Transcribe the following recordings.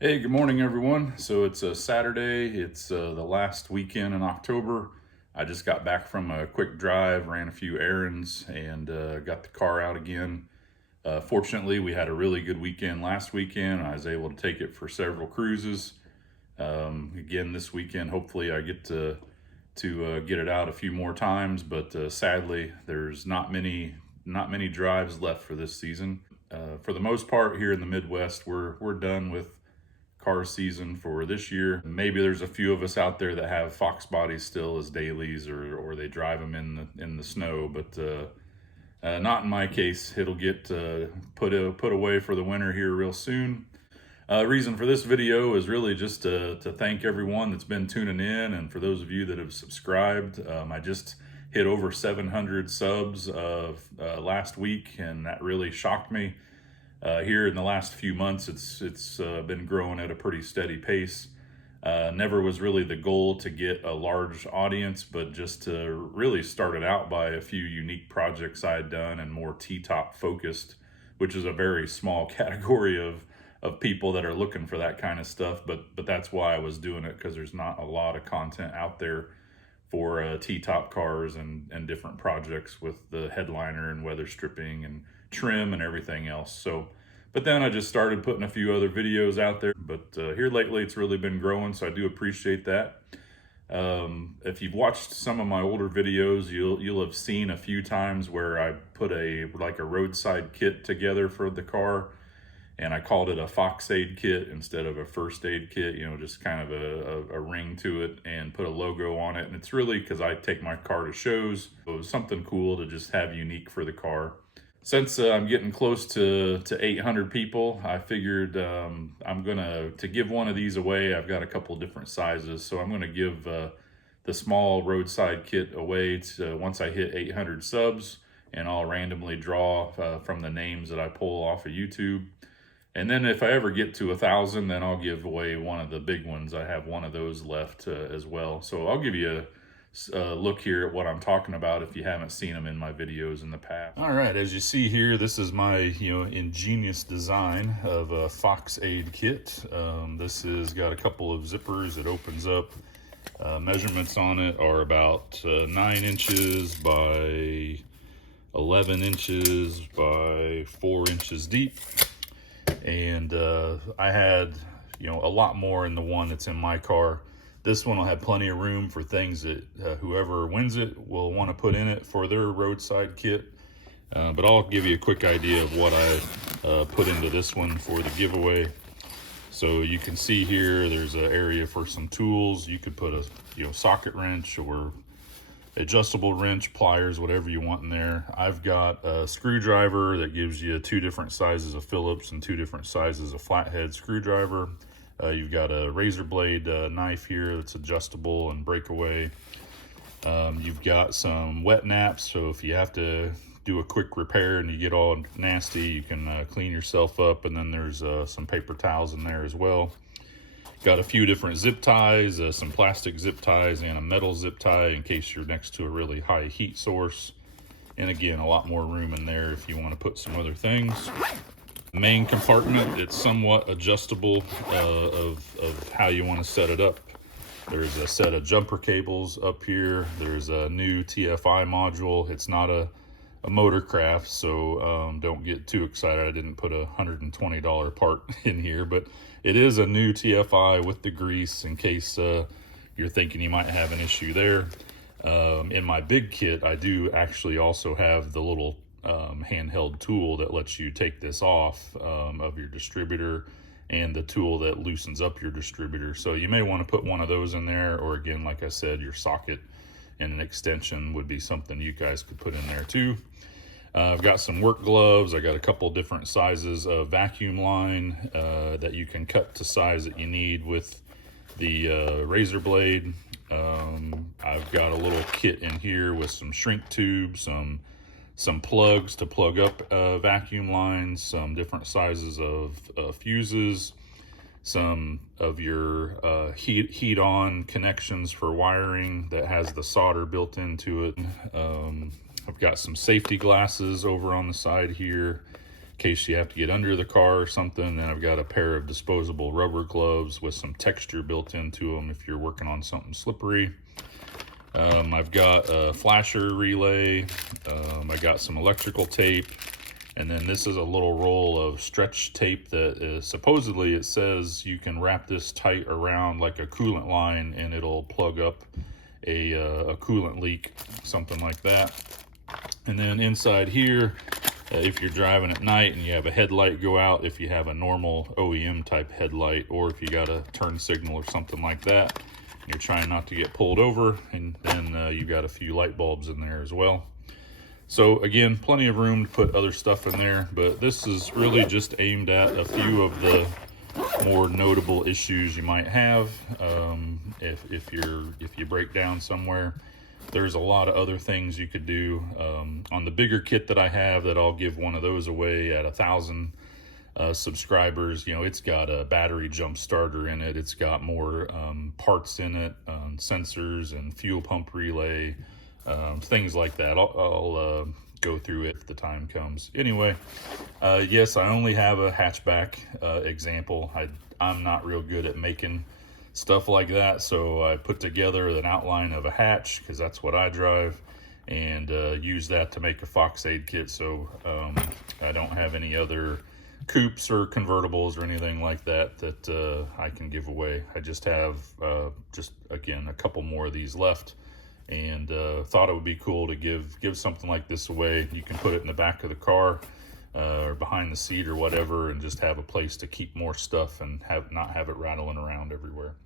Hey, good morning, everyone. So it's a Saturday. It's the last weekend in October. I just got back from a quick drive, ran a few errands, and got the car out again. Fortunately, we had a really good weekend last weekend. I was able to take it for several cruises. Again, this weekend, hopefully, I get to get it out a few more times. But sadly, there's not many drives left for this season. For the most part, here in the Midwest, we're done with car season for this year. Maybe there's a few of us out there that have Foxbodies still as dailies, or they drive them in the snow, but not in my case. It'll get put away for the winter here real soon. Reason for this video is really just to thank everyone that's been tuning in, and for those of you that have subscribed. I just hit over 700 subs last week, and that really shocked me. Here in the last few months, it's been growing at a pretty steady pace. Never was really the goal to get a large audience, but just to really start it out by a few unique projects I had done and more T-top focused, which is a very small category of people that are looking for that kind of stuff. But that's why I was doing it, because there's not a lot of content out there for T-top cars and different projects with the headliner and weather stripping and trim and everything else. So, but then I just started putting a few other videos out there. But here lately, it's really been growing, so I do appreciate that. If you've watched some of my older videos, you'll have seen a few times where I put a roadside kit together for the car, and I called it a Fox Aid kit instead of a first aid kit, just kind of a ring to it, and put a logo on it. And it's really because I take my car to shows. So it was something cool to just have unique for the car. Since I'm getting close to 800 people, I figured I'm gonna to give one of these away. I've got a couple different sizes, so I'm gonna give the small roadside kit away once I hit 800 subs, and I'll randomly draw from the names that I pull off of YouTube. And then if I ever get to 1,000, then I'll give away one of the big ones. I have one of those left as well. So I'll give you a look here at what I'm talking about if you haven't seen them in my videos in the past. All right, as you see here, this is my ingenious design of a Fox Aid kit. This has got a couple of zippers. It opens up. Measurements on it are about 9 inches by 11 inches by 4 inches deep. And I had a lot more in the one that's in my car. This one will have plenty of room for things that whoever wins it will want to put in it for their roadside kit. But I'll give you a quick idea of what I put into this one for the giveaway. So you can see here, there's an area for some tools. You could put a socket wrench or adjustable wrench, pliers, whatever you want in there. I've got a screwdriver that gives you 2 different sizes of Phillips and 2 different sizes of flathead screwdriver. You've got a razor blade knife here that's adjustable and breakaway. You've got some wet naps, so if you have to do a quick repair and you get all nasty, you can clean yourself up. And then there's some paper towels in there as well. Got a few different zip ties, some plastic zip ties and a metal zip tie in case you're next to a really high heat source. And again, a lot more room in there if you want to put some other things. The main compartment, it's somewhat adjustable of how you want to set it up. There's a set of jumper cables up here. There's a new TFI module. It's not a motorcraft, so don't get too excited. I didn't put a $120 part in here, but it is a new TFI with the grease in case you're thinking you might have an issue there. In my big kit, I do actually also have the little handheld tool that lets you take this off of your distributor, and the tool that loosens up your distributor. So you may want to put one of those in there, or again, like I said, your socket and an extension would be something you guys could put in there too. I've got some work gloves. I got a couple different sizes of vacuum line that you can cut to size that you need with the razor blade. I've got a little kit in here with some shrink tubes, some plugs to plug up vacuum lines, some different sizes of fuses, some of your heat-on connections for wiring that has the solder built into it. I've got some safety glasses over on the side here, in case you have to get under the car or something. Then I've got a pair of disposable rubber gloves with some texture built into them if you're working on something slippery. I've got a flasher relay. I got some electrical tape. And then this is a little roll of stretch tape that is supposedly, it says you can wrap this tight around like a coolant line and it'll plug up a coolant leak, something like that. And then inside here, if you're driving at night and you have a headlight go out, if you have a normal OEM type headlight, or if you got a turn signal or something like that, you're trying not to get pulled over, and then you've got a few light bulbs in there as well. So again, plenty of room to put other stuff in there, but this is really just aimed at a few of the more notable issues you might have. If you break down somewhere, there's a lot of other things you could do. On the bigger kit that I have, that I'll give one of those away at 1,000 subscribers, you know, it's got a battery jump starter in it. It's got more parts in it, sensors and fuel pump relay, things like that. I'll go through it if the time comes. Anyway, yes, I only have a hatchback example. I'm not real good at making stuff like that, so I put together an outline of a hatch, because that's what I drive, and use that to make a Foxbody kit. So I don't have any other coupes or convertibles or anything like that that I can give away. I just have again a couple more of these left, and thought it would be cool to give something like this away. You can put it in the back of the car or behind the seat or whatever, and just have a place to keep more stuff and not have it rattling around everywhere.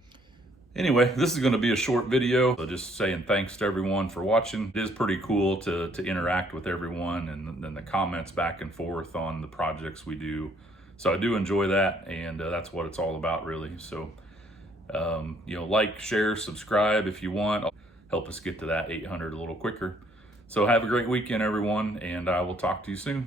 Anyway, this is going to be a short video, so just saying thanks to everyone for watching. It is pretty cool to interact with everyone, and then the comments back and forth on the projects we do. So I do enjoy that, and that's what it's all about, really. So you know, like, share, subscribe if you want. Help us get to that 800 a little quicker. So have a great weekend, everyone, and I will talk to you soon.